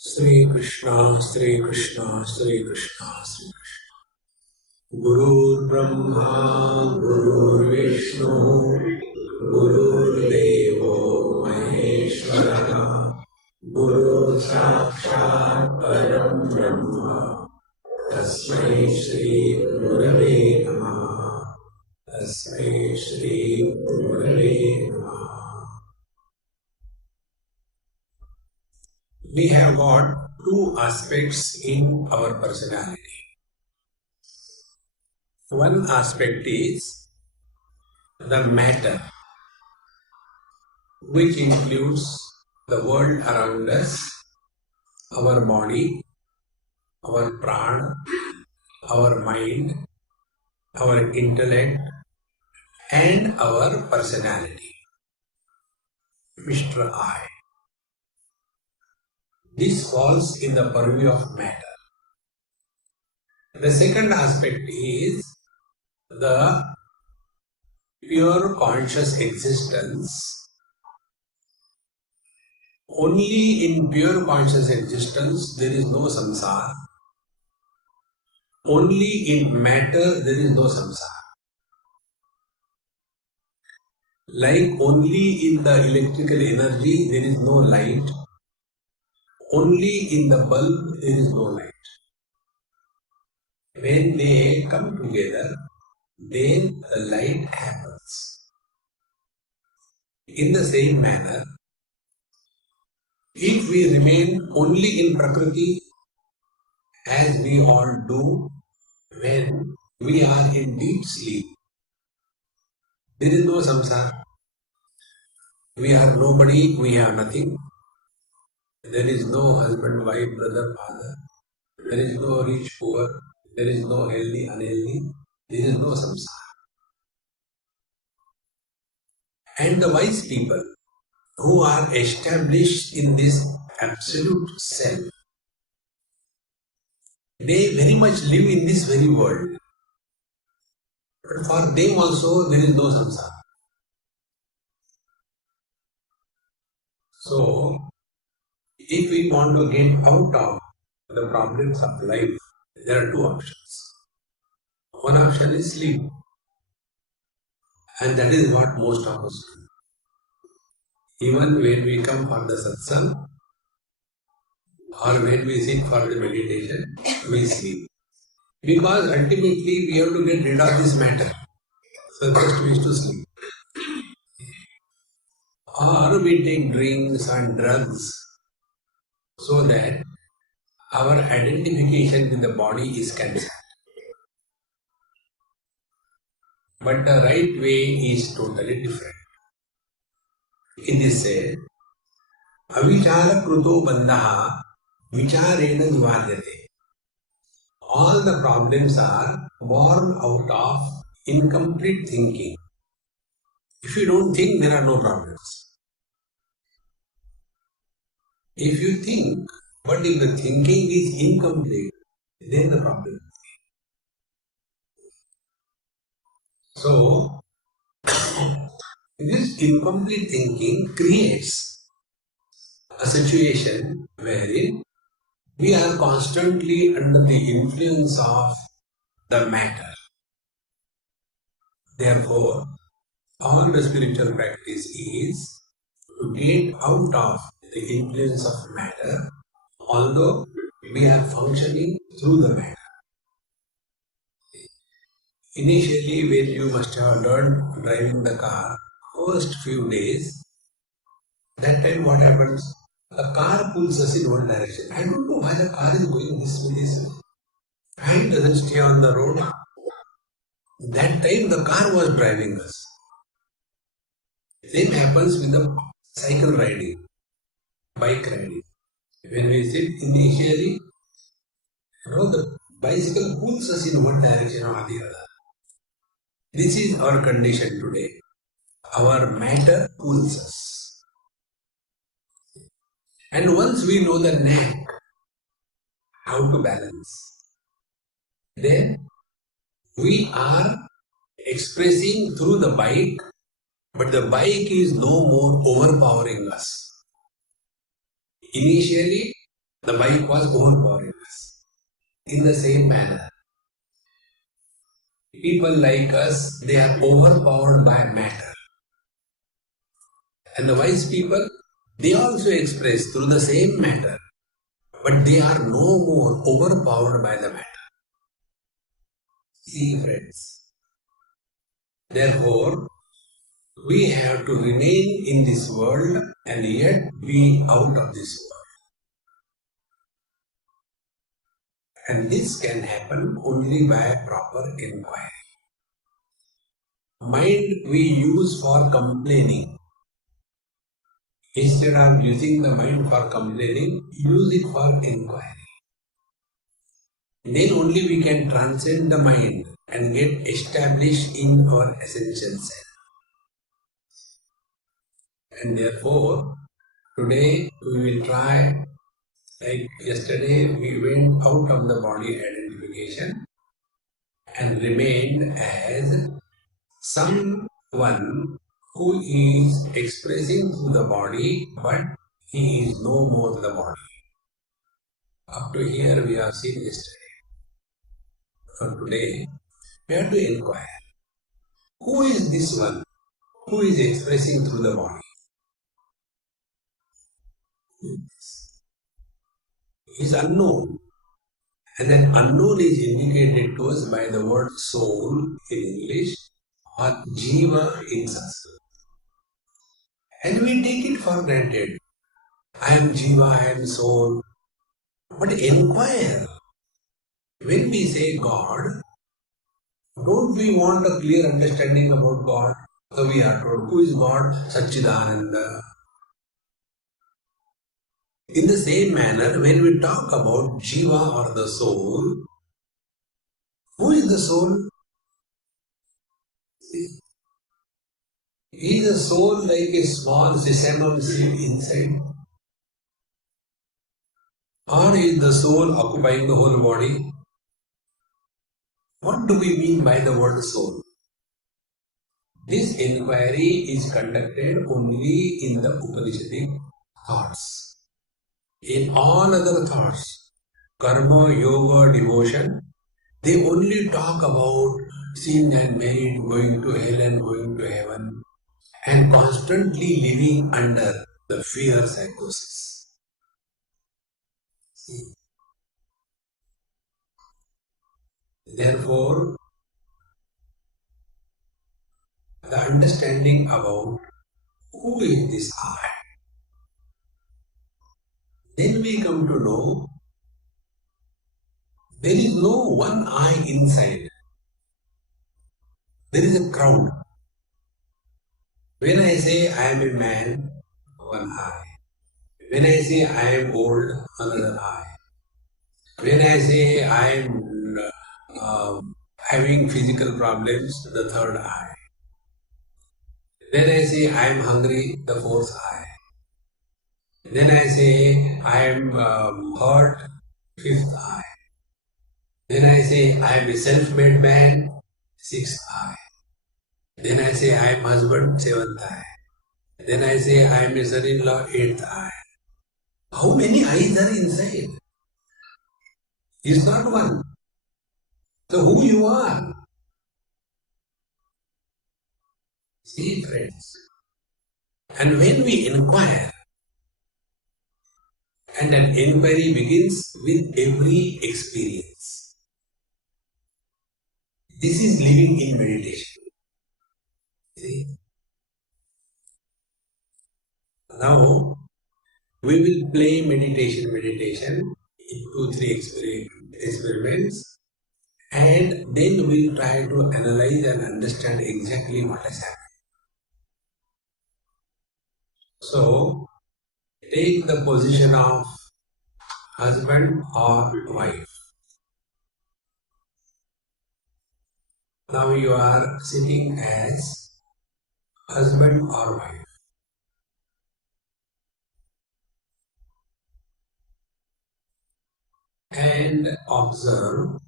Sri Krishna, Sri Krishna, Sri Krishna, Sri Krishna. Guru Brahma, Guru Vishnu, Guru Devo Maheshwara, Guru Sakshat Param Brahma, Tasmai Shri Gurave Namaha, Tasmai Shri Gurave Namaha. We have got two aspects in our personality. One aspect is the matter, which includes the world around us, our body, our prana, our mind, our intellect, and our personality, Mr. I. This falls in the purview of matter. The second aspect is the pure conscious existence. Only in pure conscious existence there is no samsara. Only in matter there is no samsara. Like only in the electrical energy there is no light. Only in the bulb there is no light. When they come together, then the light happens. In the same manner, if we remain only in Prakriti, as we all do when we are in deep sleep, there is no samsara. We are nobody, we have nothing. There is no husband, wife, brother, father. There is no rich, poor. There is no healthy, unhealthy. There is no samsara. And the wise people who are established in this absolute self, they very much live in this very world. But for them also there is no samsara. So, if we want to get out of the problems of life, there are two options. One option is sleep. And that is what most of us do. Even when we come for the satsang or when we sit for the meditation, we sleep. Because ultimately we have to get rid of this matter. So first we is to sleep. Or we take drinks and drugs so that our identification with the body is cancelled. But the right way is totally different. It is said, avichara kruto bandhaha vicharena nivaryate. All the problems are born out of incomplete thinking. If you don't think, there are no problems. If you think, but if the thinking is incomplete, then the problem. So, this incomplete thinking creates a situation wherein we are constantly under the influence of the matter. Therefore, all the spiritual practice is to get out of the influence of matter, although we are functioning through the matter. Initially, when you must have learned driving the car, first few days, that time what happens? The car pulls us in one direction. I don't know why the car is going this way. And doesn't stay on the road. That time the car was driving us. Same happens with the cycle riding, bike riding. When we sit initially, the bicycle pulls us in one direction or the other. This is our condition today. Our matter pulls us. And once we know the knack, how to balance, then we are expressing through the bike, but the bike is no more overpowering us. Initially, The bike was overpowering us. In the same manner, people like us, they are overpowered by matter. And the wise people, they also express through the same matter, but they are no more overpowered by the matter. See, friends, therefore, we have to remain in this world and yet be out of this world. And this can happen only by proper inquiry. Mind we use for complaining. Instead of using the mind for complaining, use it for inquiry. Then only we can transcend the mind and get established in our essential self. And therefore, today we will try, like yesterday we went out of the body identification and remained as someone who is expressing through the body, but he is no more the body. Up to here we have seen yesterday. For today, we have to inquire, who is this one who is expressing through the body? He is unknown. And that unknown is indicated to us by the word soul in English or jiva in Sanskrit. And we take it for granted. I am jiva, I am soul. But inquire. When we say God, don't we want a clear understanding about God? So we are told, who is God? Satchidananda. In the same manner, when we talk about jiva or the soul, who is the soul? Is the soul like a small sesamum seed inside? Or is the soul occupying the whole body? What do we mean by the word soul? This inquiry is conducted only in the Upanishadic thoughts. In all other thoughts, karma, yoga, devotion, they only talk about sin and merit, going to hell and going to heaven, and constantly living under the fear psychosis. Therefore, the understanding about who is this I, then we come to know there is no one I inside. There is a crowd. When I say I am a man, one I. When I say I am old, another I. When I say I am having physical problems, the third I. Then I say I am hungry, the fourth I. Then I say I am hurt, fifth I. Then I say I am a self-made man, sixth I. Then I say I am husband, seventh I. Then I say I am a son-in-law, eighth I. How many eyes are inside? It's not one. So who you are? See, friends. And when we inquire, and an inquiry begins with every experience. This is living in meditation. See? Now, we will play meditation in 2-3 experiments, and then we'll try to analyze and understand exactly what has happened. So, take the position of husband or wife. Now you are sitting as husband or wife. And observe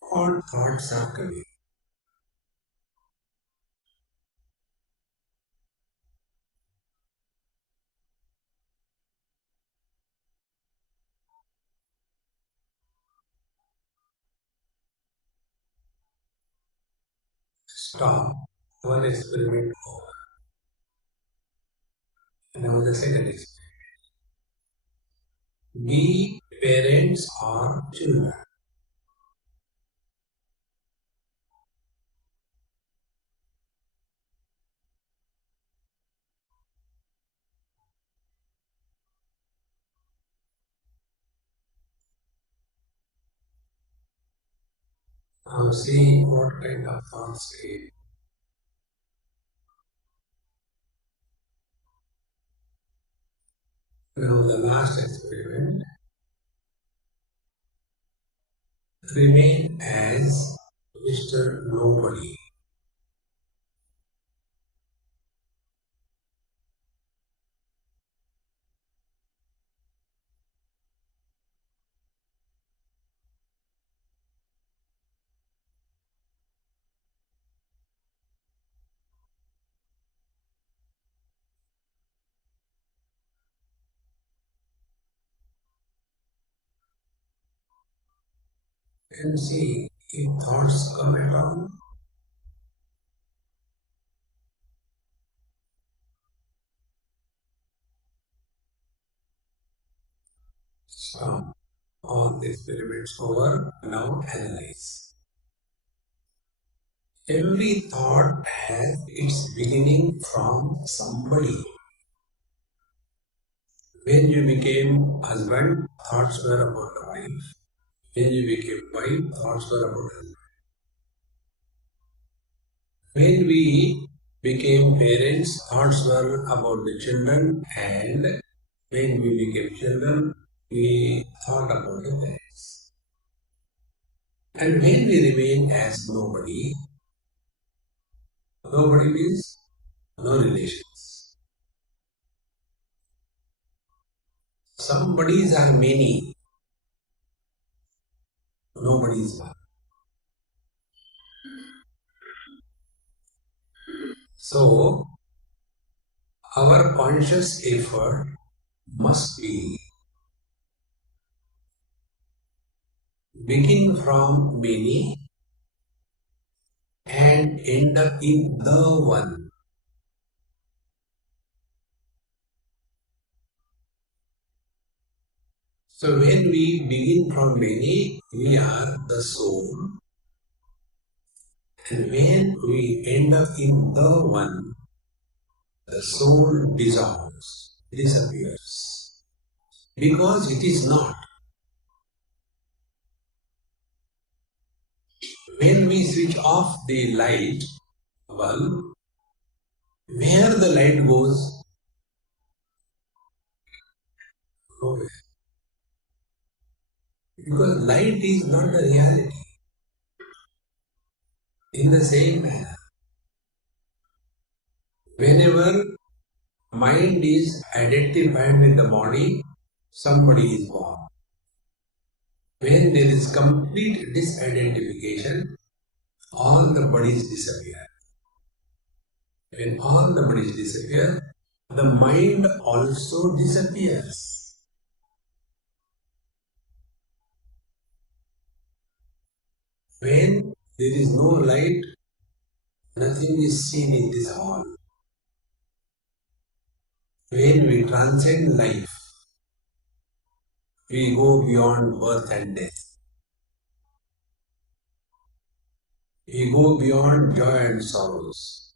what thoughts are coming. stop. One experiment over. Now the second experiment. We parents or children. Now see what kind of thoughts create. Now the last experiment. Remain as Mr. Nobody. And see if thoughts come at all. Stop. All the experiments over. Now analyze. Every thought has its beginning from somebody. When you became husband, thoughts were about the wife. When you became wife, thoughts were about husband. When we became parents, thoughts were about the children, and when we became children, we thought about the parents. And when we remain as nobody, nobody means no relations. Somebodies are many, nobody is one. So, our conscious effort must be begin from many and end up in the one. So when we begin from many, we are the soul. And when we end up in the one, the soul dissolves, disappears. Because it is not. When we switch off the light bulb, where the light goes? Nowhere. Because light is not the reality. In the same manner, whenever mind is identified with the body, somebody is born. When there is complete disidentification, all the bodies disappear. When all the bodies disappear, the mind also disappears. When there is no light, nothing is seen in this hall. When we transcend life, we go beyond birth and death. We go beyond joy and sorrows.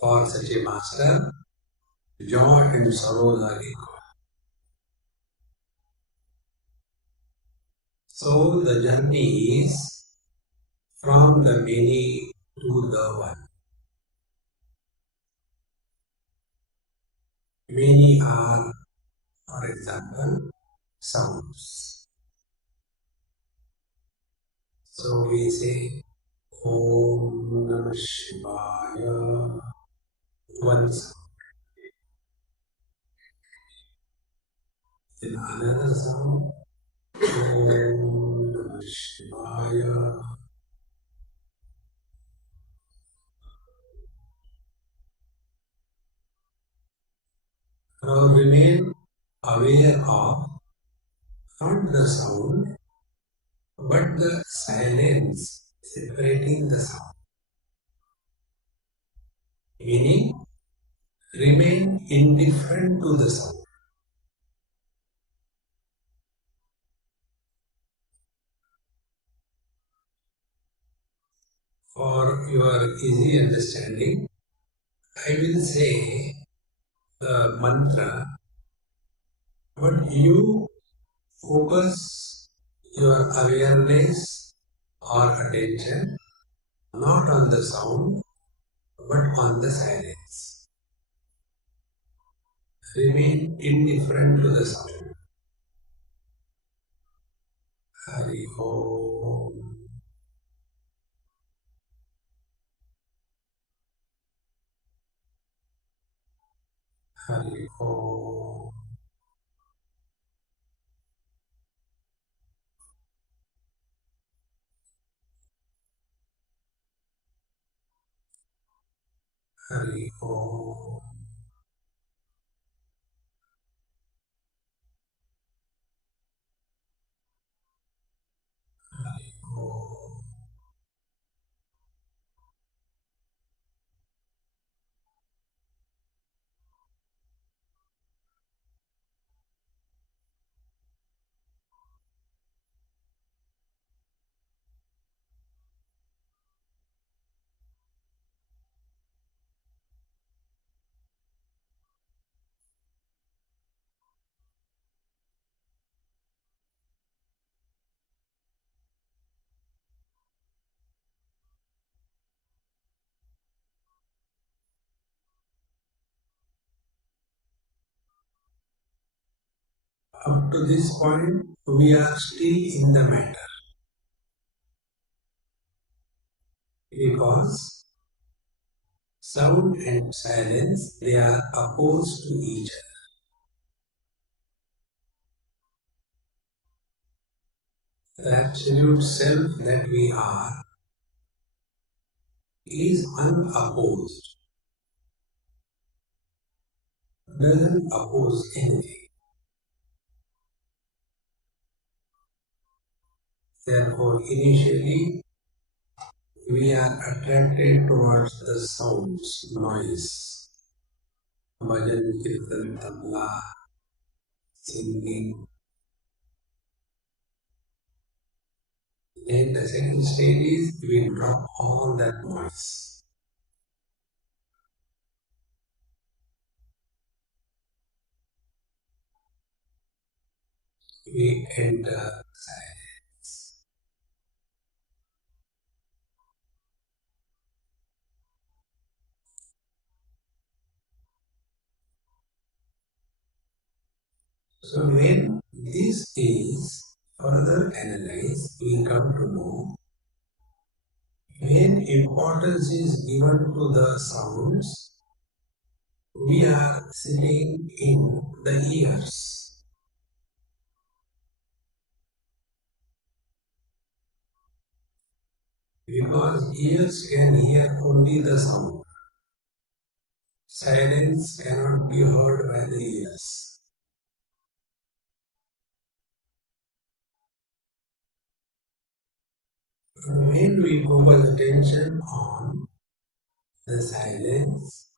For such a master, joy and sorrows are equal. So the journey is from the many to the one. Many are, for example, sounds. So we say Om Namah Shivaya, one sound. Then another sound, Om Namah Shivaya. Now remain aware of not the sound but the silence separating the sound. Meaning, remain indifferent to the sound. For your easy understanding, I will say the mantra, but you focus your awareness or attention not on the sound but on the silence. Remain indifferent to the sound. Hari Om. Hari Om. Hari Om. Hari Om. Up to this point, we are still in the matter because sound and silence, they are opposed to each other. The absolute self that we are is unopposed, doesn't oppose anything. Therefore, initially, we are attracted towards the sounds, noise, bhajan, kirtan, tabla, singing. And the second stage is we drop all that noise. We enter silence. So when this is further analyzed, we come to know when importance is given to the sounds, we are sitting in the ears. Because ears can hear only the sound. Silence cannot be heard by the ears. When we focus attention on the silence,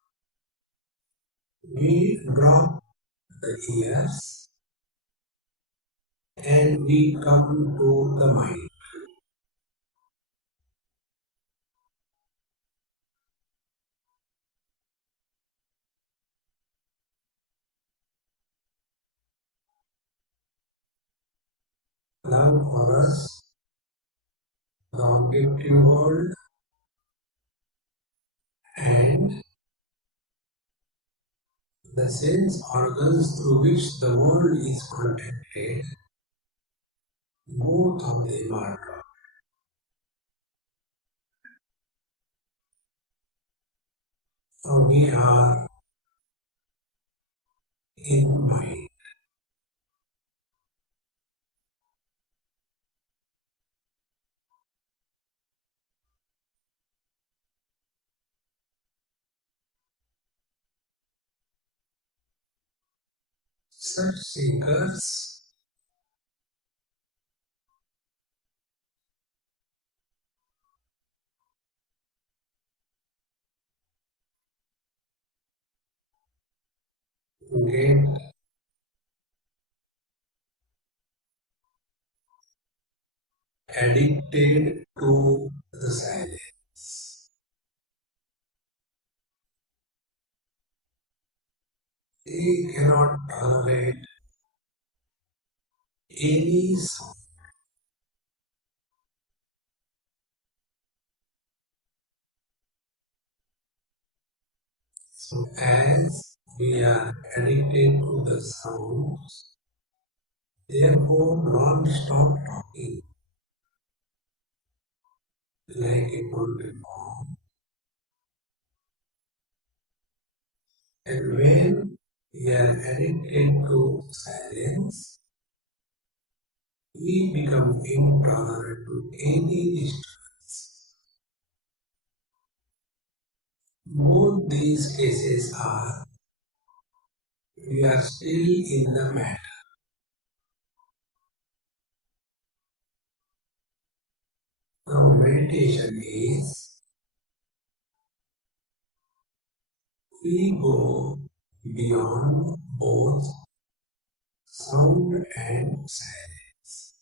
we drop the ears and we come to the mind. Now for us, the objective world and the sense organs through which the world is contacted, both of them are dropped. So we are in mind. Such seekers get addicted to the silence. They cannot tolerate any sound. So as we are addicted to the sounds, therefore non-stop talking like it will be formed. And when we are addicted to silence, we become intolerant to any disturbance. Both these cases are we are still in the matter. Now meditation is we go beyond both sound and silence.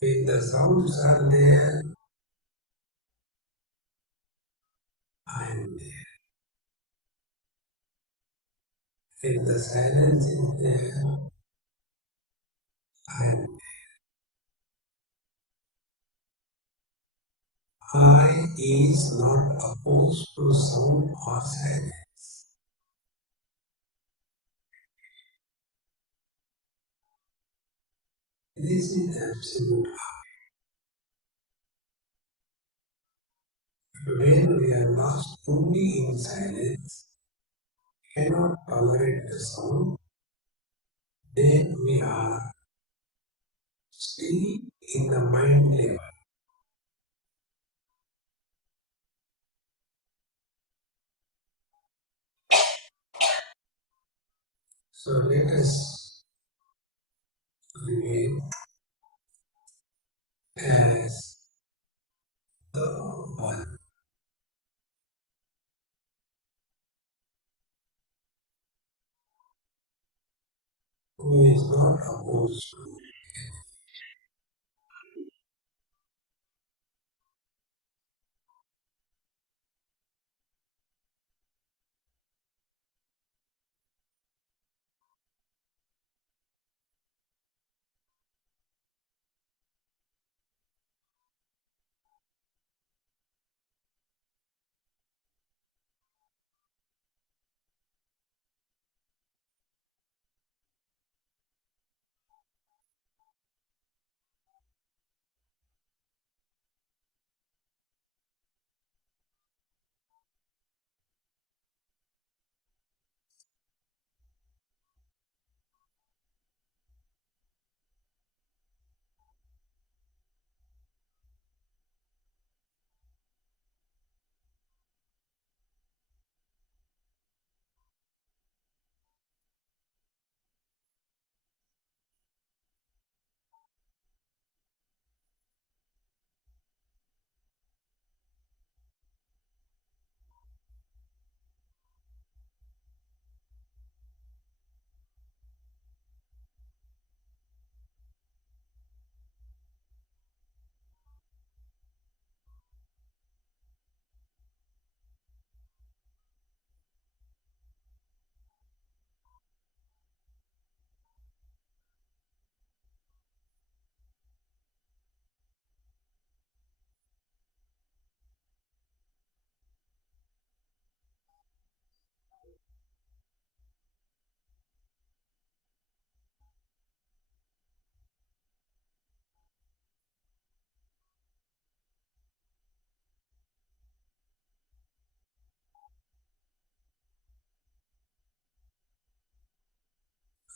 When the sounds are there, I am there. When the silence is there, I am there. I is not opposed to sound or silence. This is absolute. When we are lost only in silence, cannot tolerate the sound, then we are still in the mind level. So let us remain as the one who is not opposed to.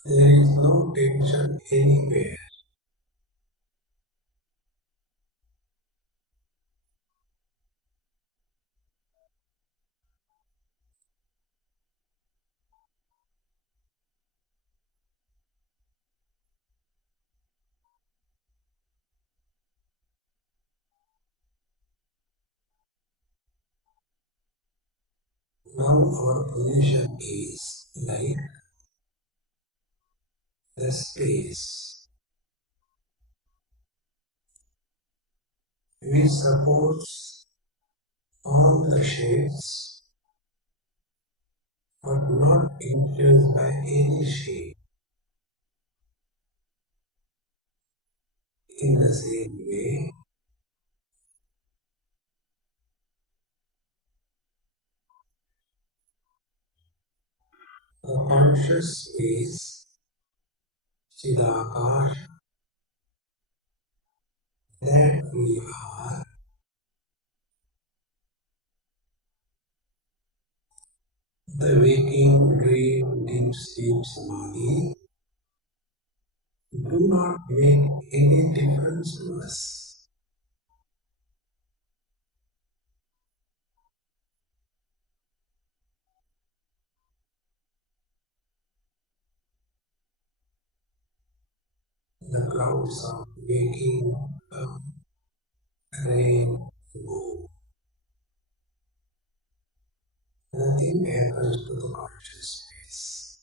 There is no tension anywhere. Now our position is like the space which supports all the shapes but not influenced by any shape. In the same way, the conscious space, Chidakar, that we are, the waking, dream, deep sleep, samadhi, do not make any difference to us. The clouds of waking come, rain, go. Nothing happens to the conscious space.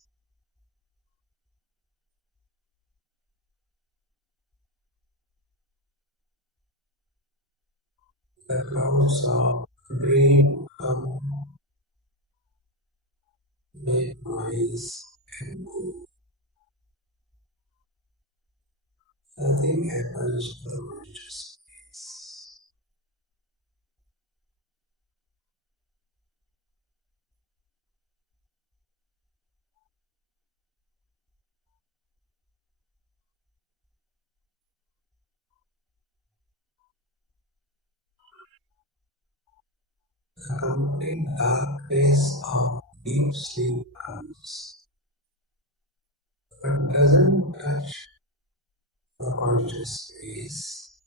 The clouds of dream come, make noise, and go. Nothing happens to the conscious space. The complete darkness of deep sleep comes, but doesn't touch the conscious space,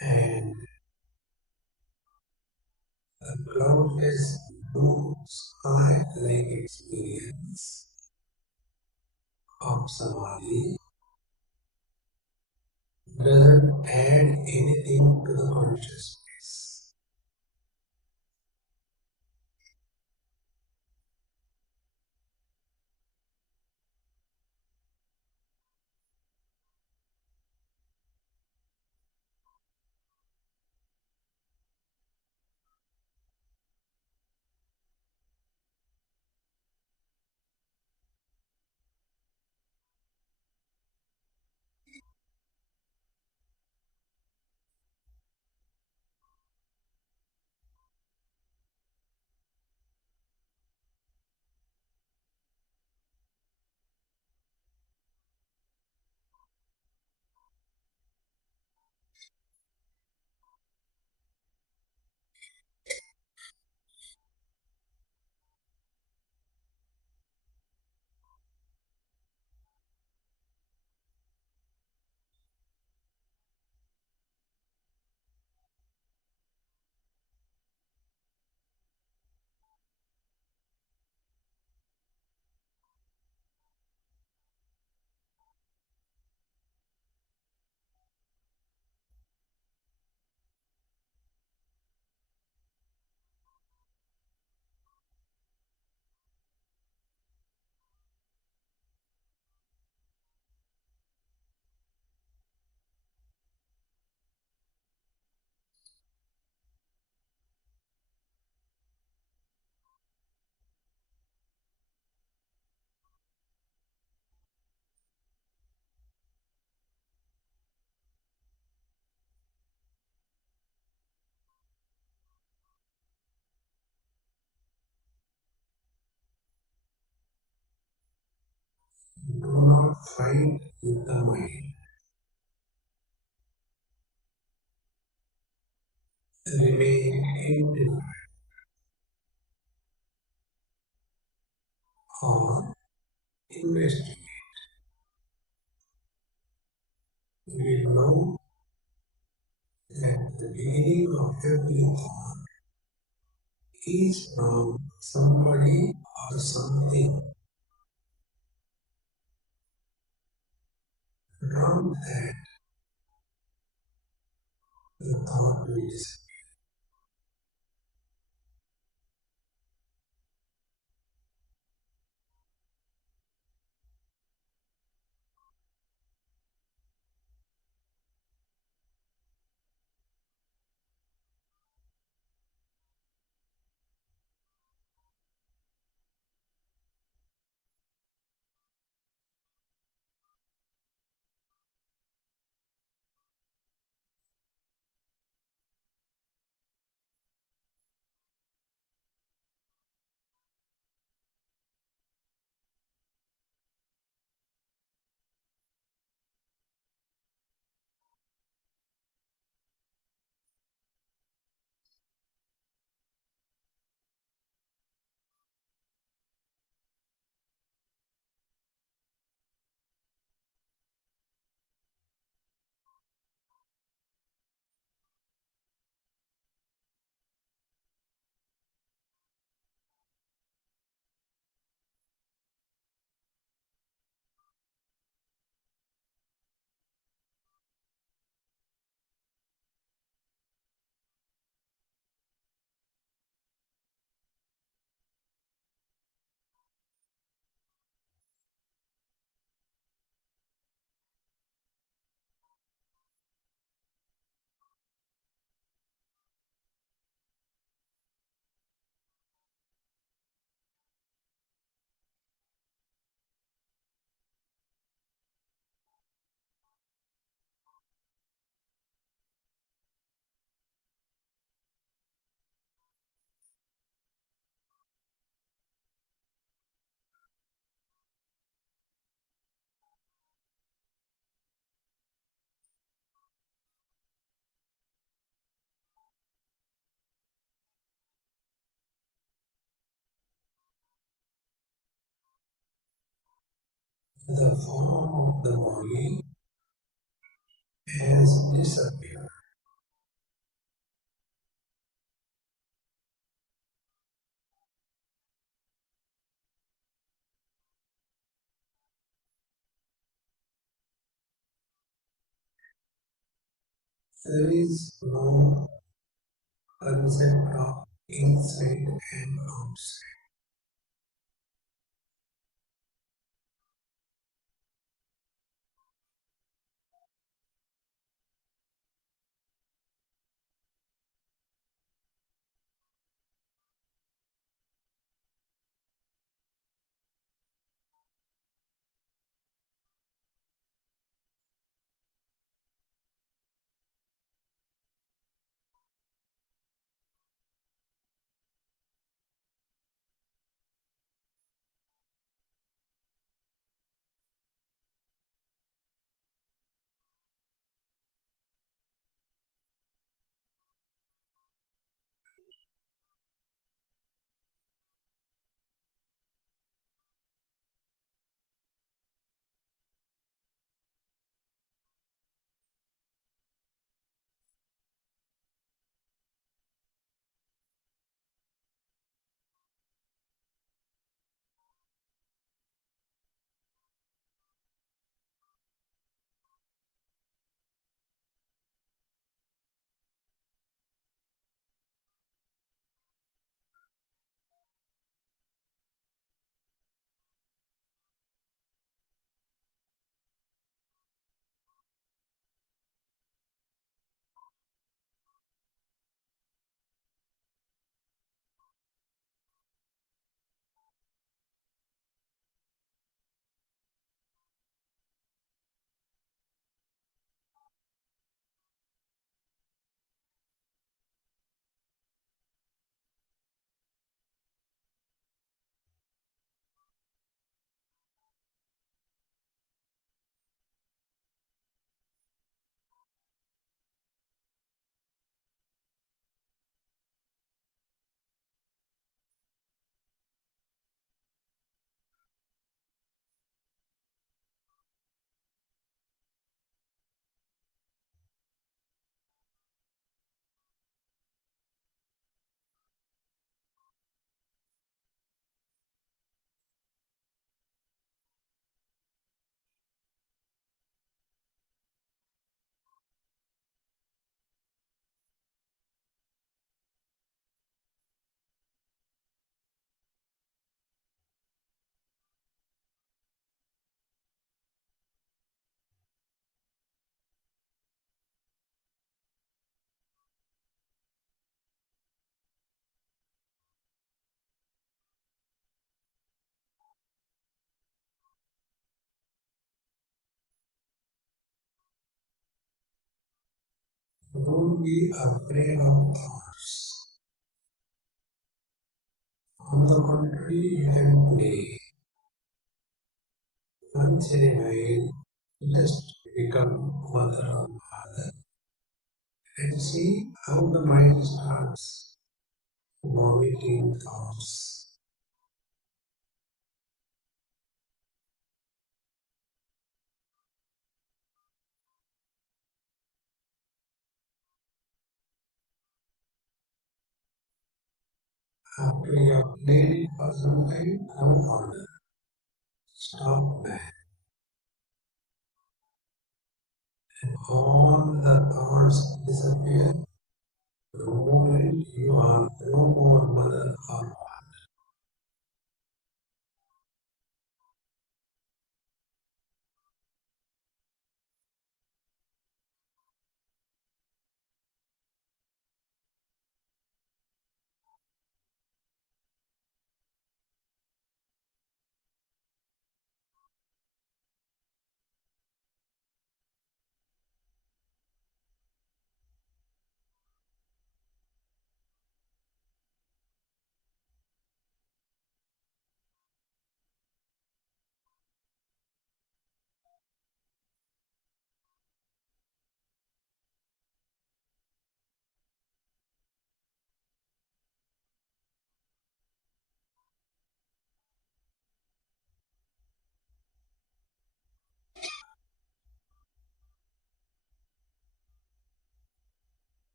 and the cloudless blue sky like experience of samadhi doesn't add anything to the conscious space. Do not fight with the mind. Remain indifferent or investigate. We know that the beginning of every thought is from somebody or something. From that, the thought will disappear. the form of the body has disappeared. There is no concept of inside and outside. Don't be afraid of thoughts. On the contrary, and play. Once in a while, just become mother or father and see how the mind starts vomiting thoughts. After you have played it for some time, now order. Stop that. All the thoughts disappear the moment you are no more mother or father.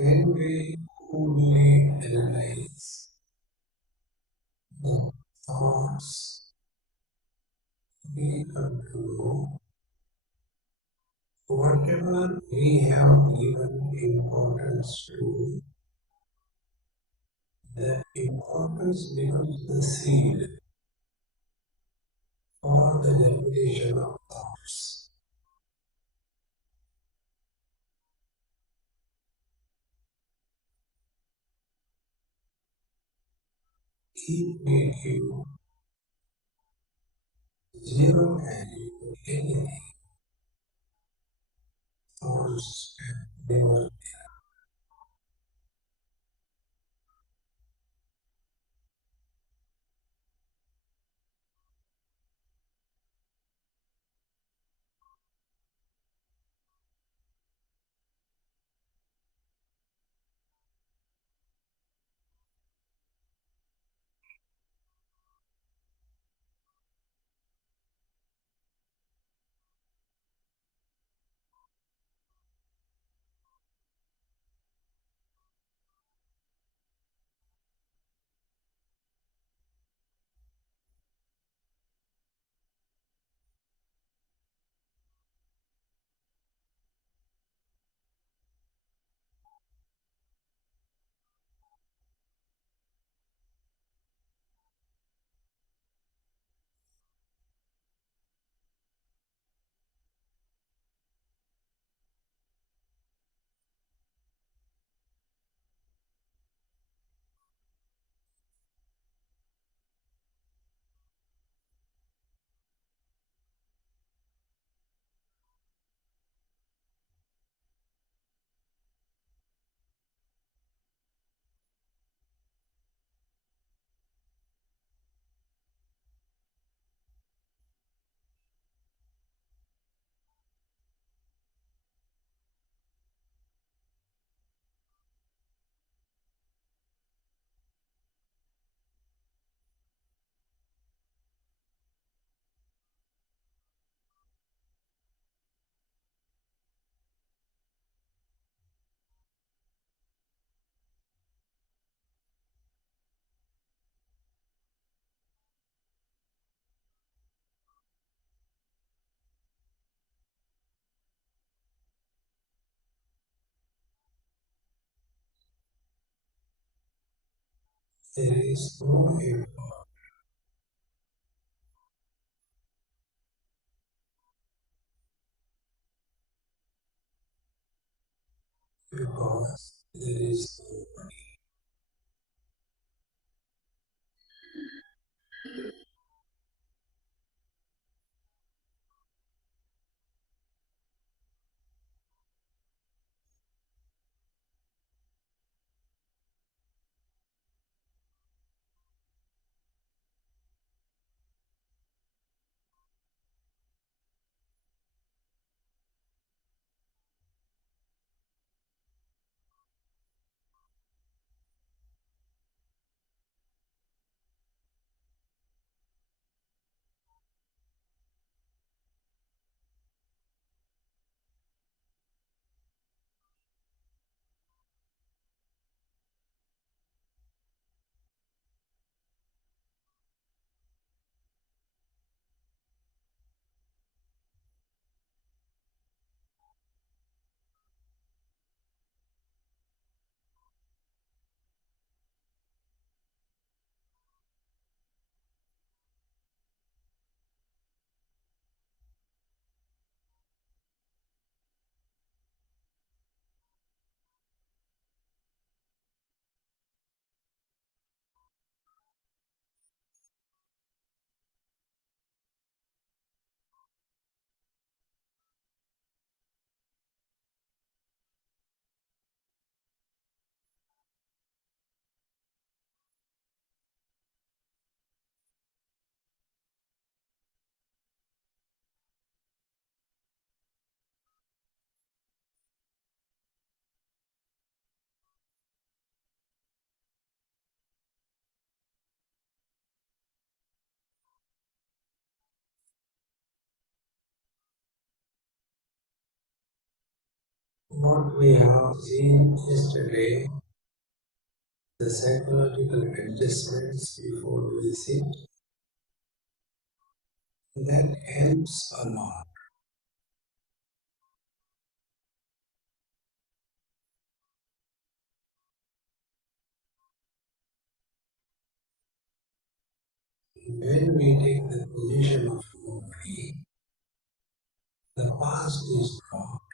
when we fully analyze the thoughts, we come to know whatever we have given importance to, the importance becomes the seed for the generation of thoughts. If we give zero value to anything, thoughts can never. There is no effort because there is no. What we have seen yesterday, the psychological adjustments before we sit, that helps a lot. When we take the position of nobody, the past is dropped.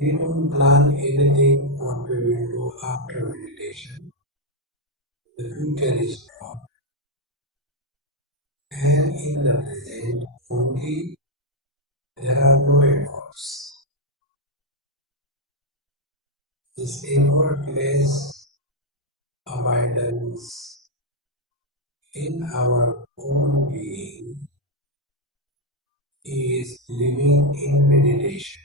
We don't plan anything what we will do after meditation. The future is dropped. And in the present, only there are no efforts. This effortless abundance in our own being is living in meditation.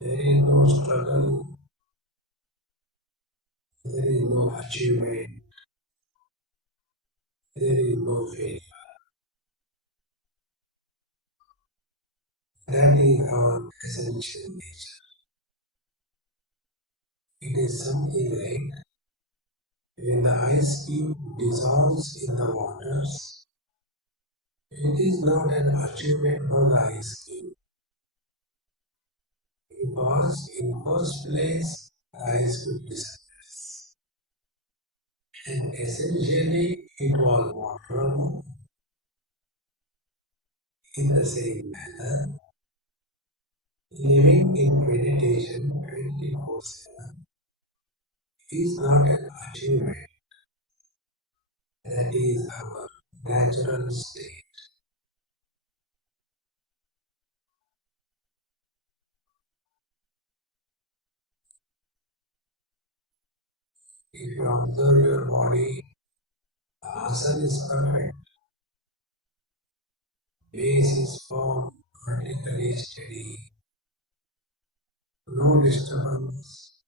There is no struggle, there is no achievement, there is no failure. That is our essential nature. It is something like when the ice cube dissolves in the waters, it is not an achievement for the ice cube. Because in first place, the ice cube disappears. And essentially, it was water. In the same manner, living in meditation 24/7 is not an achievement. That is our natural state. If you observe your body, the asana is perfect. Base is firm, vertically steady, no disturbance.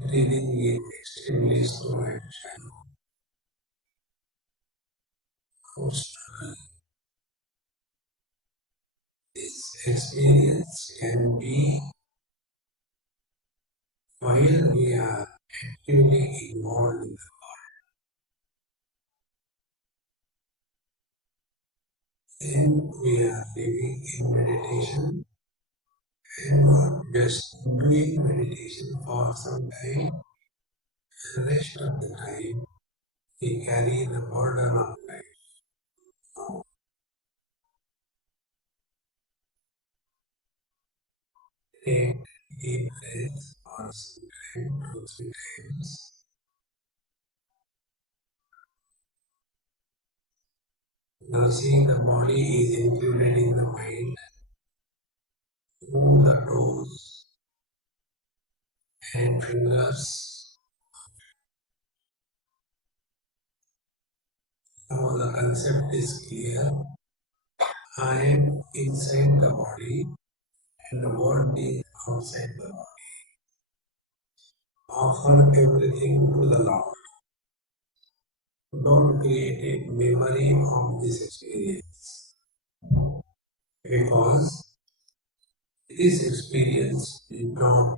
Breathing is extremely slow and shallow. No struggle. This experience can be while we are actively involved in the then we are living in meditation and not just doing meditation for some time. The rest of the time we carry the burden of life. Take deep breaths for some time, 2 3 times. Now see the body is included in the mind. Move the toes and fingers. Now the concept is clear. I am inside the body and the world is outside the body. Offer everything to the Lord. Don't create a memory of this experience because this experience did not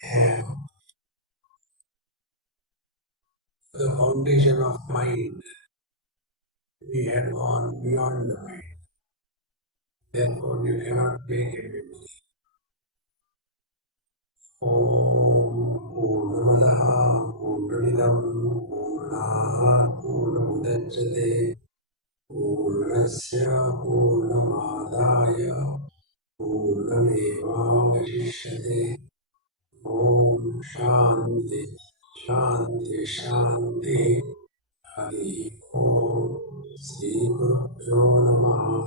have the foundation of mind. We had gone beyond the mind. Therefore, you cannot make a memory. Om Purnamadaha Purnamidam Purnat Purnamudachyate Purnasya Purnamadaya Purnamevavashishyate Om Shanti Shanti Shanti Hari Om Sri Gurubhyo Namaha